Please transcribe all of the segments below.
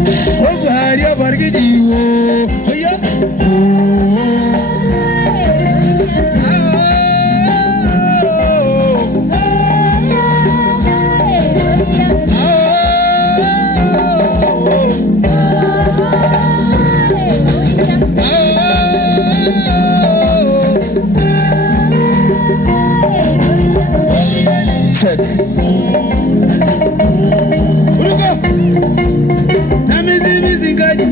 Oguharia bargidiwo. Oya. Check. Uruko. Namizi ngaji.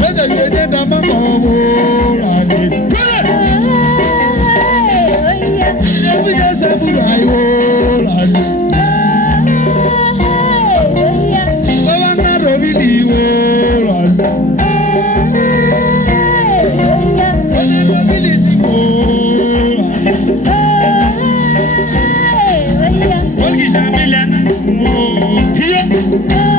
Whether you did a mama or I did. We just have to I will. I'm not really well. Here.